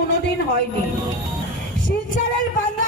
কোনোদিন হয়নি। শিলচরের বাঙালিদের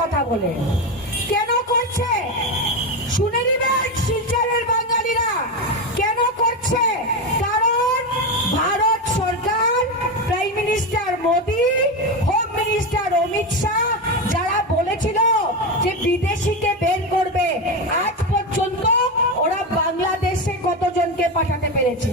কথা বলে। কেন করছে? শুনে নিবেন শিলচরের বাঙালিরা। কেন করছে? কারণ ভারত সরকার, prime minister Modi, home minister Amit Shah, যারা বলেছিল যে বিদেশিকে বের করবে, আজ পর্যন্ত ওরা বাংলাদেশে কতজনকে পাঠাতে পেরেছে?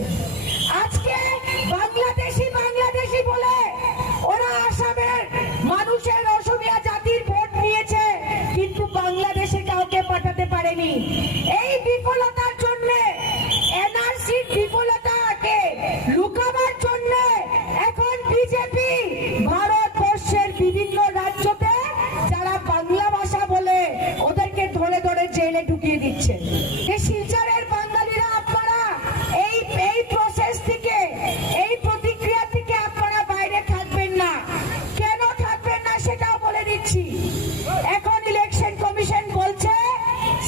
দিচ্ছে শিলচরের আপনারা এই এই প্রসেস থেকে, এই প্রতিক্রিয়া থেকে আপনারা বাইরে থাকবেন না। কেন থাকবেন না সেটাও বলে দিচ্ছি। এখন ইলেকশন কমিশন বলছে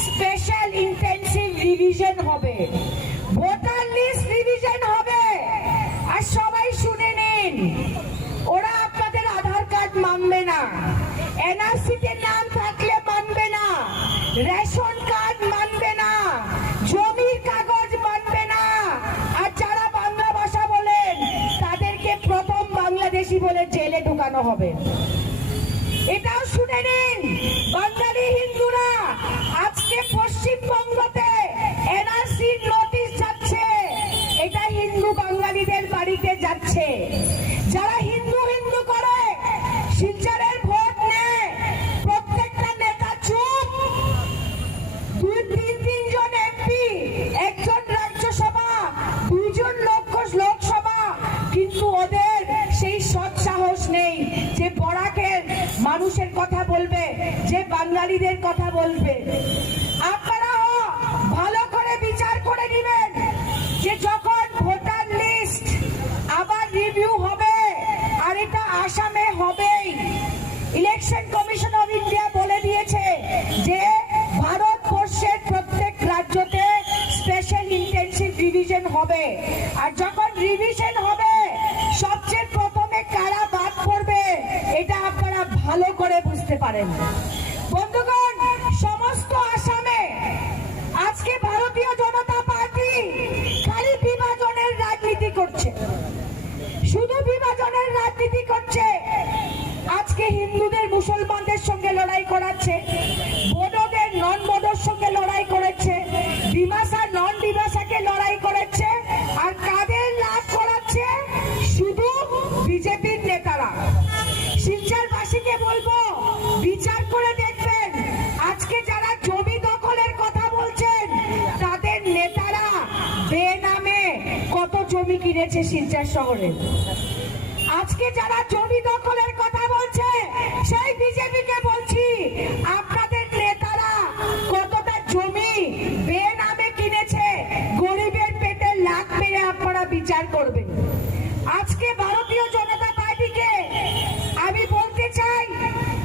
স্পেশাল হবে। ভোটার লিস্ট রিভিশন হবে। আর সবাই শুনে নিন। ঢুকানো হবে। এটাও শুনে নিন, বাঙালি হিন্দুরা, আজকে পশ্চিমবঙ্গতে এনআরসি নোটিশ যাচ্ছে। এটা হিন্দু বাঙালিদের বাড়িতে যাচ্ছে। যারা বাঙালিদের কথা বলবে। আপনারাও ভালো করে বিচার করে নেবেন যে যখন ভোটার লিস্ট আবার রিভিউ হবে, আর এটা আসামে হবেই। ইলেকশন কমিশন অফ ইন্ডিয়া বলে দিয়েছে যে ভারতবর্ষের প্রত্যেক রাজ্যতে স্পেশাল ইন্টেনসিভ রিভিশন হবে। আর যখন রিভিশন হবে, সবচেয়ে প্রথমে কারা বাদ পড়বে, এটা আপনারা ভালো করে বুঝতে পারেন। সমস্ত আসামে আজকে ভারতীয় জনতা পার্টি খালি বিভাজনের রাজনীতি করছে। শুধু বিভাজনের রাজনীতি করছে, আজকে হিন্দুদের, মুসলমানদের সঙ্গে লড়াই করাচ্ছে, বড়দের নন বড়োর সঙ্গে লড়াই করেছে ডিমাসা নন ডিমাসাকে লড়াই করেছে, আর কাদের লাভ করাচ্ছে শুধু বিজেপির নেতারা। শিলচরবাসীকে বলব, বিচার করে জমি কিনেছে শিলচর শহরে। আজকে যারা জমি দখলের কথা বলছে, সেই বিজেপিকে বলছি, আপনাদের নেতারা কতটা জমি বেনামে কিনেছে, গরিবের পেটে লাখ মেরে আপনারা বিচার করবেন। আজকে ভারতীয় জনতা পার্টিকে আমি বলতে চাই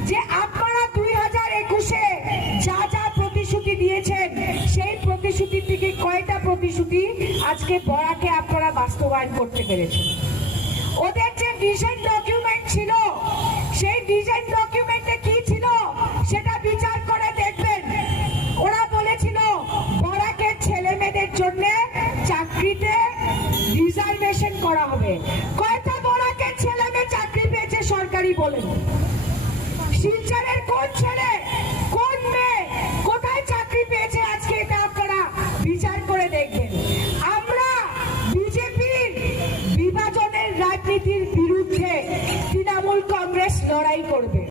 যে আপনারা দুই হাজার একুশে যা যা প্রতিশ্রুতি দিয়েছেন, সেই প্রতিশ্রুতি থেকে কয়টা প্রতিশ্রুতি আজকে বরাকে আপনারা বাস্তবায়ন করতে পেরেছেন। ওদের যে ডিজাইন ডকুমেন্ট ছিল, সেই ডিজাইন ডকুমেন্টে কি ছিল, সেটা বিচার করে দেখবেন। ওরা বলেছিল বরাকের ছেলে মেয়েদের জন্য চাকরিতে রিজার্ভেশন করা হবে। কয়টা বরাকের ছেলে মেয়ে চাকরি পেয়েছে সরকারি বলেন। শিলচরের করবে।